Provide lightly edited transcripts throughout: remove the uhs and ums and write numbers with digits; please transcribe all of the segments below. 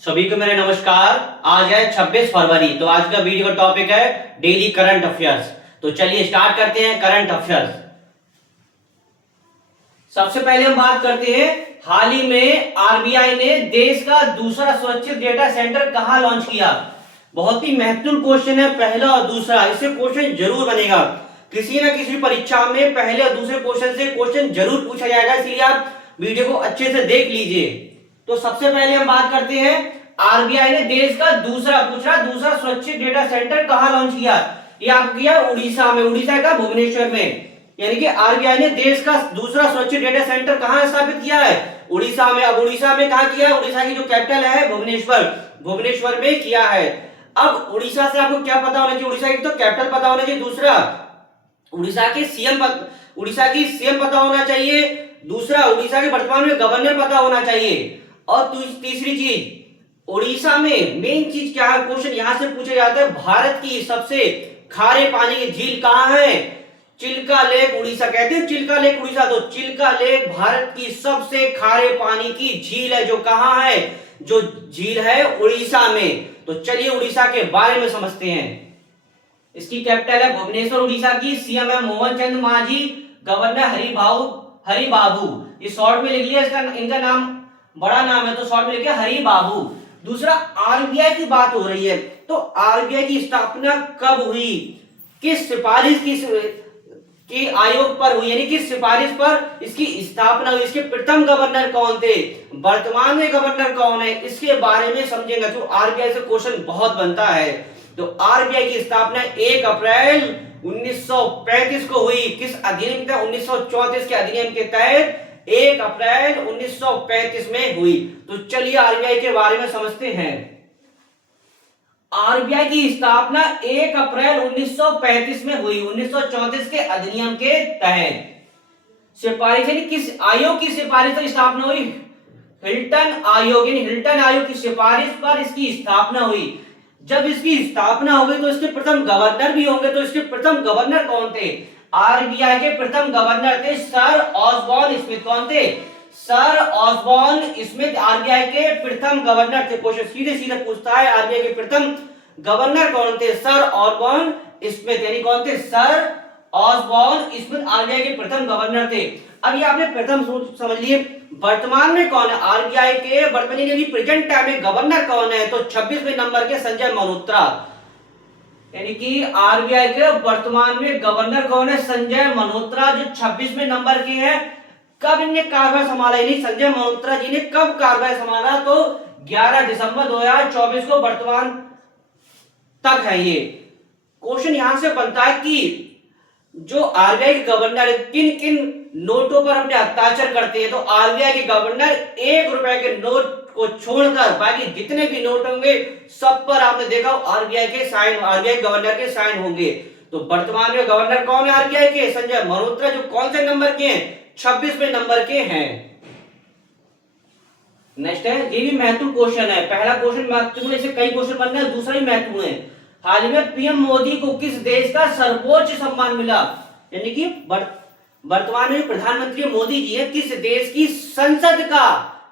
सभी को मेरा नमस्कार। आज है 26 फरवरी। तो आज का वीडियो का टॉपिक है डेली करंट अफेयर्स। तो चलिए स्टार्ट करते हैं करंट अफेयर्स। सबसे पहले हम बात करते हैं, हाल ही में आरबीआई ने देश का दूसरा सुरक्षित डेटा सेंटर कहां लॉन्च किया। बहुत ही महत्वपूर्ण क्वेश्चन है, पहला और दूसरा, इससे क्वेश्चन जरूर बनेगा। किसी न किसी परीक्षा में पहले और दूसरे क्वेश्चन से क्वेश्चन जरूर पूछा जाएगा, इसलिए आप वीडियो को अच्छे से देख लीजिए। तो सबसे पहले हम बात करते हैं, आरबीआई ने देश का दूसरा सुरक्षित डेटा सेंटर कहां लॉन्च किया। ये आप किया उड़ीसा में, उड़ीसा का भुवनेश्वर में। यानी कि आरबीआई ने देश का दूसरा सुरक्षित डेटा सेंटर कहां स्थापित किया है, उड़ीसा में। अब उड़ीसा में कहां किया है, उड़ीसा की जो कैपिटल है भुवनेश्वर, भुवनेश्वर में किया है। अब उड़ीसा से आपको क्या पता होना चाहिए, उड़ीसा की तो कैपिटल पता होना चाहिए, दूसरा उड़ीसा की सीएम पता होना चाहिए, दूसरा उड़ीसा के वर्तमान में गवर्नर पता होना चाहिए, और तीसरी चीज उड़ीसा में मेन चीज क्या है, क्वेश्चन यहां से पूछा जाता है, भारत की सबसे खारे पानी की झील कहां है, चिल्का लेक उड़ीसा। कहते हैं चिल्का लेक उड़ीसा, तो चिल्का लेक भारत की सबसे खारे पानी की झील है, जो कहां है, जो झील है उड़ीसा में। तो चलिए उड़ीसा के बारे में समझते हैं। इसकी कैपिटल है भुवनेश्वर उड़ीसा की, सीएम है मोहन चंद्र मांझी, गवर्नर हरि बाबू। ये शॉर्ट में लिख लिया, इसका इनका नाम बड़ा नाम है तो शॉर्ट में लिखिए हरि बाबू। दूसरा आरबीआई की बात हो रही है, तो आरबीआई की स्थापना कब हुई, किस सिफारिश की आयोग पर हुई, यानी किस सिफारिश पर इसकी स्थापना हुई, इसके प्रथम गवर्नर कौन थे, वर्तमान में गवर्नर कौन है, इसके बारे में समझेंगे। तो आरबीआई से क्वेश्चन बहुत बनता है। तो आरबीआई की स्थापना 1 अप्रैल 1935 को हुई, किस अधिनियम के, 1934 के अधिनियम के तहत 1 अप्रैल 1935 में हुई। तो चलिए आरबीआई के बारे में समझते हैं। आरबीआई की स्थापना 1 अप्रैल 1935 में हुई, 1934 के अधिनियम के तहत। सिफारिश यानी किस आयोग की सिफारिश पर स्थापना हुई, हिल्टन आयोग, यानी हिल्टन आयोग की सिफारिश पर इसकी स्थापना हुई। जब इसकी स्थापना हो गई तो इसके प्रथम गवर्नर भी होंगे, तो इसके प्रथम गवर्नर कौन थे, आरबीआई के प्रथम गवर्नर थे सर ऑसबॉर्न स्मिथ। कौन थे, सर ऑसबॉर्न स्मिथ आरबीआई के प्रथम गवर्नर थे। क्वेश्चन सीधे सीधे पूछता है, आरबीआई के प्रथम गवर्नर कौन थे, सर ऑसबॉर्न स्मिथ, यानी कौन थे, सर ऑसबॉर्न स्मिथ आरबीआई के प्रथम गवर्नर थे। अब ये आपने प्रथम समझ लिए। वर्तमान में कौन है, आरबीआई के वर्तमान यानी प्रेजेंट टाइम में गवर्नर कौन है, तो 26वें नंबर के संजय मल्होत्रा, यानी कि आरबीआई के वर्तमान में गवर्नर कौन है, संजय मल्होत्रा, जो 26वें नंबर के हैं। कब इन्हें कार्यभार संभाला, यानी संजय मल्होत्रा जी ने कब कार्यभार संभाला, तो 11 दिसंबर 2024 को वर्तमान तक है। ये क्वेश्चन यहां से बनता है कि जो आरबीआई के गवर्नर किन किन नोटों पर अपने हस्ताक्षर करते हैं, तो आरबीआई के गवर्नर 1 रुपए के नोट को छोड़कर बाकी जितने भी नोट होंगे सब पर आपने देखा आरबीआई के साइन, आरबीआई गवर्नर के साइन होंगे। तो वर्तमान में गवर्नर कौन है आरबीआई के, संजय मल्होत्रा, जो कौन से नंबर के हैं, 26वें नंबर के हैं। नेक्स्ट है, ये भी महत्वपूर्ण क्वेश्चन है, पहला क्वेश्चन महत्वपूर्ण, ऐसे कई क्वेश्चन बनना है, दूसरा भी महत्वपूर्ण है। हाल में पीएम मोदी को किस देश का सर्वोच्च सम्मान मिला, यानी कि वर्तमान में प्रधानमंत्री मोदी जी है, किस देश की संसद का,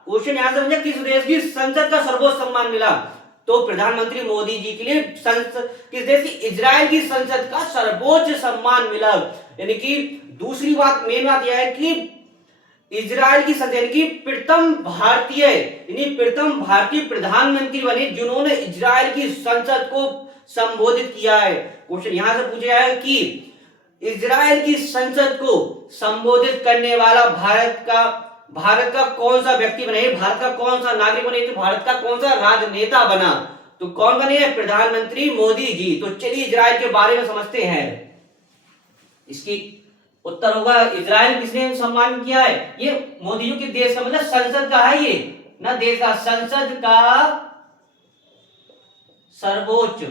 क्वेश्चन यहां से समझे, किस देश की संसद का सर्वोच्च सम्मान मिला, तो प्रधानमंत्री मोदी जी के लिए किस देश की, इजराइल की संसद का सर्वोच्च सम्मान मिला। यानी कि दूसरी बात, मेन बात यह है कि इजराइल की संसद, यानी कि प्रथम भारतीय प्रधानमंत्री बने जिन्होंने इजराइल की संसद को संबोधित किया है। क्वेश्चन यहां से पूछा है कि इजराइल की संसद को संबोधित करने वाला भारत का कौन सा व्यक्ति बने, भारत का कौन सा नागरिक बने, तो भारत का कौन सा राजनेता बना, तो कौन बने, प्रधानमंत्री मोदी जी। तो चलिए इजराइल के बारे में समझते हैं। इसकी उत्तर होगा इजराइल किसने सम्मान किया है, ये मोदी जी के देश का, मतलब संसद का है, ये ना देश का, संसद का सर्वोच्च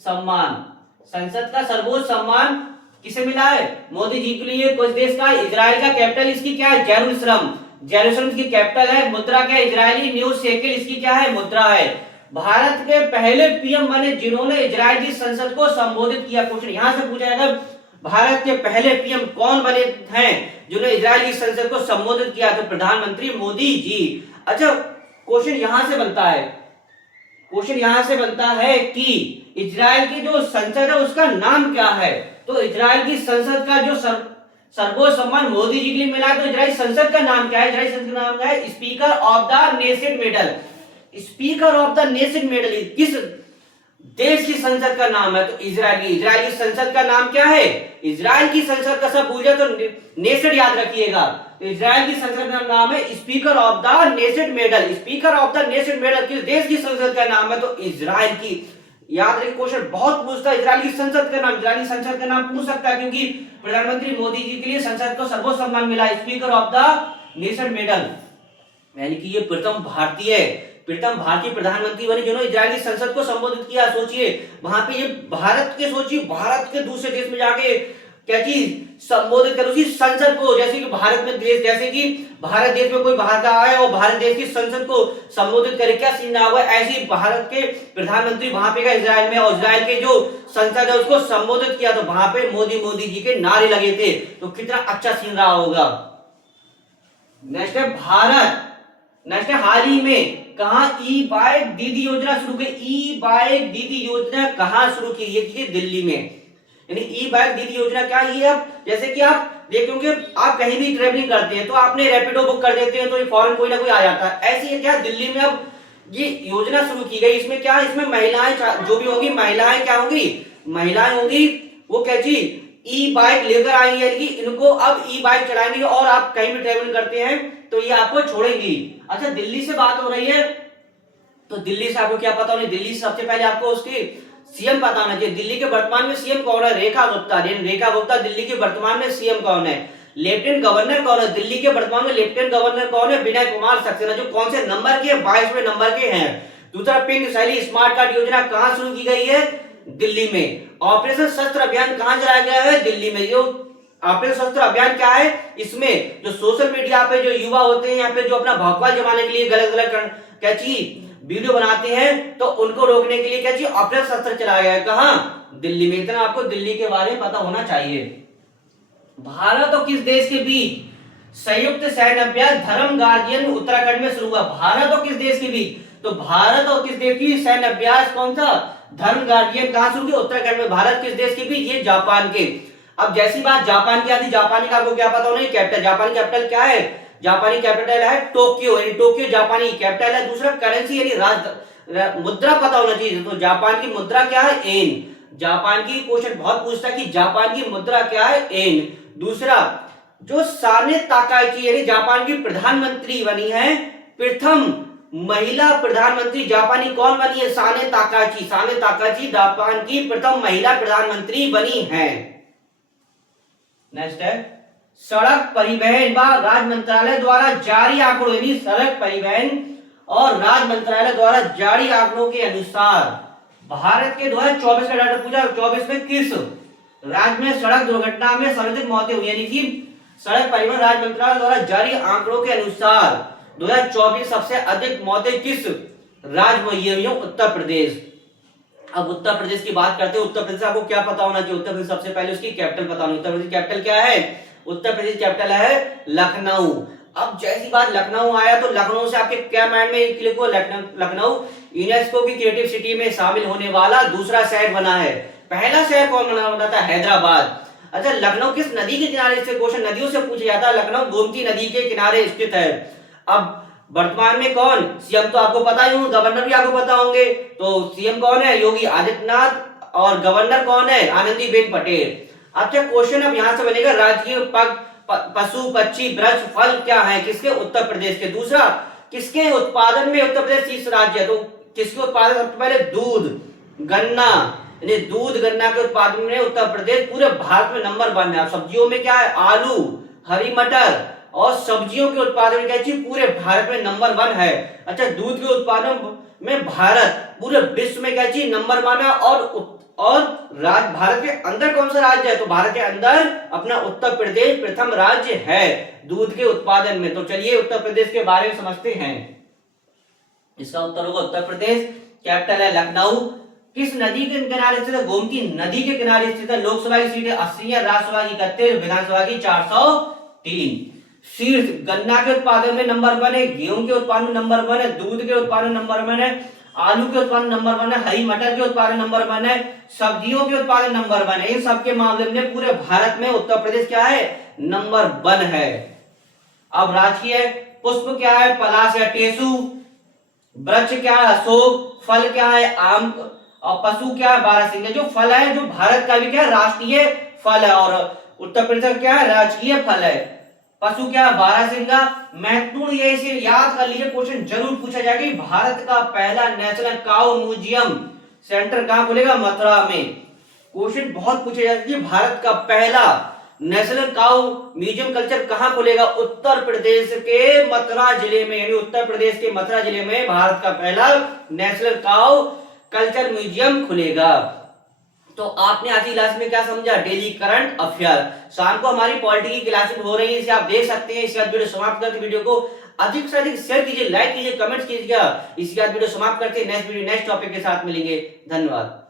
सम्मान, संसद का सर्वोच्च सम्मान किसे मिला है, मोदी जी के लिए। कुछ देश का, इजराइल का कैपिटल इसकी क्या है, जेरूसलम, जेरूसलम की कैपिटल है। मुद्रा क्या है, इजरायली न्यूज शेकेल इसकी क्या है, मुद्रा है। भारत के पहले पीएम बने जिन्होंने इजराइल की संसद को संबोधित किया। क्वेश्चन यहां से पूछा जाएगा, भारत के पहले पीएम कौन बने हैं जिन्होंने इजराइल की संसद को संबोधित किया, तो प्रधानमंत्री मोदी जी। अच्छा क्वेश्चन यहां से बनता है, क्वेश्चन यहां से बनता है कि इजराइल की जो संसद है उसका नाम क्या है। तो इजराइल की संसद का जो सर्वोच्च सम्मान मोदी जी के लिए मिला है, तो इजराइल संसद का नाम क्या है? इजराइल संसद का नाम क्या है? Speaker of the nation medal. Speaker of the nation medal किस देश की संसद का नाम है? तो इजराइल की संसद का नाम क्या है? इजराइल की संसद का सब भूल जाए तो नेशन याद रखिएगा। तो इजराइल की संसद का नाम है speaker of the nation medal. Speaker of the nation medal किस देश की संसद का नाम है? तो इजराइल की। याद रखिए, क्वेश्चन बहुत पूछता है इजराइल की संसद का नाम। इजराइल की संसद का नाम पूछ सकता है क्योंकि प्रधानमंत्री मोदी जी के लिए संसद को सर्वोच्च सम्मान मिला, speaker of the nation medal, यानी कि ये प्रथम भारतीय प्रधानमंत्री बने जिन्होंने इजराइल की संसद को संबोधित किया। सोचिए वहां पे ये भारत के दूसरे देश में जाके क्या चीज संबोधित कर उसी संसद को, जैसे कि भारत देश में कोई बाहर का आए और भारत देश की संसद को संबोधित करे, क्या सीन रहा हुआ? ऐसे ही भारत के प्रधानमंत्री वहां पे गए इजराइल में और इजराइल के जो संसद है उसको संबोधित किया, तो वहां पे मोदी जी के नारे लगे थे। तो कितना अच्छा सीन रहा होगा। नेक्स्ट है भारत। नेक्स्ट है हाल ही में कहा ई बाइक दीदी योजना शुरू की? ई बाइक दीदी योजना कहां शुरू की? ये दिल्ली में। यानी ई बाइक दीदी योजना क्या? ये अब जैसे कि आप देखोगे आप कहीं भी ट्रेवलिंग करते हैं तो आपने रैपिडो बुक कर देते हैं तो ये फौरन कोई ना कोई आ जाता है। ऐसी है क्या दिल्ली में अब ये योजना शुरू की गई। इसमें क्या, इसमें महिलाएं जो भी होंगी, महिलाएं क्या होंगी? महिलाएं होंगी वो क्या चीज ई बाइक लेकर आएंगी, यानी कि इनको अब ई बाइक चलाएंगे और आप कहीं भी ट्रेवलिंग करते हैं तो ये आपको छोड़ेंगी। अच्छा, दिल्ली से बात हो रही है तो दिल्ली से आपको क्या पता होना? दिल्ली से सबसे पहले आपको उसके सीएम पता होना चाहिए। दिल्ली के वर्तमान में सीएम कौन है? रेखा गुप्ता दिल्ली के वर्तमान में सीएम कौन है? लेफ्टिनेंट गवर्नर कौन है? दिल्ली के वर्तमान में लेफ्टिनेंट गवर्नर कौन है? विनय कुमार सक्सेना, जो कौन से नंबर के? 22वें नंबर के हैं। दूसरा, पिंक शैली स्मार्ट कार्ड योजना कहां शुरू की गई है? दिल्ली में। ऑपरेशन शस्त्र अभियान कहां चलाया गया है? दिल्ली में। जो ऑपरेशन शस्त्र अभियान क्या है? इसमें जो सोशल मीडिया पे जो युवा होते हैं यहाँ पे जो अपना भौकाल जमाने के लिए गलत क्या चीज वीडियो बनाते हैं तो उनको रोकने के लिए क्या चीज ऑपरेशन शस्त्र चलाया गया है। कहां? दिल्ली में। इतना आपको दिल्ली के बारे में पता होना चाहिए। भारत और किस देश के बीच संयुक्त सैन्य अभ्यास धर्म गार्जियन उत्तराखंड में शुरू हुआ? भारत और किस देश के बीच? तो भारत और किस देश की सैन्य अभ्यास कौन सा? धर्म गार्जियन। कहां शुरू किया? उत्तराखंड में। भारत किस देश के बीच? ये जापान के। अब जैसी बात जापान की आती, जापानी का आपको क्या पता होना? कैपिटल, जापानी कैपिटल क्या है? जापानी कैपिटल है टोक्यो, यानी टोक्यो जापानी कैपिटल है। दूसरा, करेंसी यानी मुद्रा पता होना चाहिए। तो जापान की मुद्रा क्या है? येन। जापान की क्वेश्चन बहुत पूछता है कि जापान की मुद्रा क्या है? येन। दूसरा, जो साने ताकाइची यानी जापान की प्रधानमंत्री बनी है, प्रथम महिला प्रधानमंत्री जापानी कौन बनी है? साने ताकाची जापान की प्रथम महिला प्रधानमंत्री बनी है। नेक्स्ट है सड़क परिवहन व राज मंत्रालय द्वारा जारी आंकड़ों, यानी सड़क परिवहन और राज मंत्रालय द्वारा जारी आंकड़ों के अनुसार भारत के 2024 का डाटा पूछा। 24 में किस राज्य में सड़क दुर्घटना में सर्वाधिक मौतें हुई? यानी कि सड़क परिवहन राज मंत्रालय द्वारा जारी आंकड़ों के अनुसार 2024 सबसे अधिक मौतें किस राज्य में हुई? उत्तर प्रदेश। अब उत्तर प्रदेश की बात करते हैं। उत्तर प्रदेश आपको क्या पता होना चाहिए? उत्तर प्रदेश सबसे पहले उसकी कैपिटल पता होनी। उत्तर प्रदेश कैपिटल क्या है? उत्तर प्रदेश कैपिटल है लखनऊ। अब जैसी बात लखनऊ आया तो लखनऊ से आपके क्या माइंड में क्लिक हुआ? लखनऊ यूनेस्को की क्रिएटिव सिटी में शामिल होने वाला दूसरा शहर बना है। पहला शहर कौन बना था? हैदराबाद। अच्छा, लखनऊ किस नदी के किनारे से? क्वेश्चन नदियों से पूछा जाता है। लखनऊ गोमती नदी के किनारे स्थित है। अब वर्तमान में कौन सीएम? तो आपको पता ही होगा, गवर्नर भी आपको पता होंगे। तो सीएम कौन है? योगी आदित्यनाथ। और गवर्नर कौन है? आनंदीबेन पटेल। अच्छा, क्वेश्चन अब यहां से बनेगा राजकीय पशु पक्षी वृक्ष फल क्या है? किसके? उत्तर प्रदेश के। दूसरा, किसके उत्पादन में उत्तर प्रदेश शीर्ष राज्य है? तो किसके उत्पादन? सबसे पहले दूध गन्ना, यानी दूध गन्ना के उत्पादन में उत्तर प्रदेश पूरे भारत में नंबर 1 है। सब्जियों में क्या है? आलू, हरी मटर और सब्जियों के उत्पादन क्या चीज पूरे भारत में नंबर 1 है। अच्छा, दूध के उत्पादन में भारत पूरे विश्व में क्या चीज नंबर 1 है। और भारत के अंदर कौन सा राज्य है? तो भारत के अंदर अपना उत्तर प्रदेश प्रथम राज्य है दूध के उत्पादन में। तो चलिए उत्तर प्रदेश के बारे में समझते हैं। इसका उत्तर होगा उत्तर प्रदेश। कैपिटल है लखनऊ। किस नदी के किनारे स्थित है? गोमती नदी के किनारे स्थित है। लोकसभा की सीटें 80 है, राज्यसभा की 31, विधानसभा की 403। शीर्ष गन्ना के उत्पादन में नंबर 1 है, गेहूं के उत्पादन में नंबर 1 है, दूध के उत्पादन नंबर 1 है, आलू के उत्पादन नंबर 1 है, हरी मटर के उत्पादन नंबर 1 है, सब्जियों के उत्पादन नंबर 1 है। इन सबके मामले में पूरे भारत में उत्तर प्रदेश क्या है, नंबर 1 है। अब राजकीय पुष्प क्या है, पलाश या टेसु, वृक्ष क्या है, अशोक, फल क्या है, आम, और पशु क्या है, बारहसिंगा। जो फल है, जो भारत का भी क्या है, राष्ट्रीय फल है, और उत्तर प्रदेश का क्या है, राजकीय फल है। पशु क्या है, बारहसिंगा। महत्वपूर्ण ये इसे याद कर लीजिए, क्वेश्चन जरूर पूछा जाएगा कि भारत का पहला नेशनल काउ म्यूजियम सेंटर कहां खुलेगा, मथुरा में। क्वेश्चन बहुत पूछे जाते हैं, भारत का पहला नेशनल काउ म्यूजियम कल्चर कहां खुलेगा, उत्तर प्रदेश के मथुरा जिले में, यानी उत्तर प्रदेश के मथुरा जिले में भारत का पहला नेशनल काउ कल्चर म्यूजियम खुलेगा। तो आपने आज की क्लास में क्या समझा, डेली करंट अफेयर। शाम को हमारी पॉलिटी की क्लासेस हो रही है, इसे आप देख सकते हैं। इसके बाद वीडियो समाप्त करते, वीडियो को अधिक से अधिक शेयर कीजिए, लाइक कीजिए, कमेंट्स कीजिएगा। इसके बाद वीडियो समाप्त करते हैं, नेक्स्ट वीडियो नेक्स्ट टॉपिक के साथ मिलेंगे। धन्यवाद।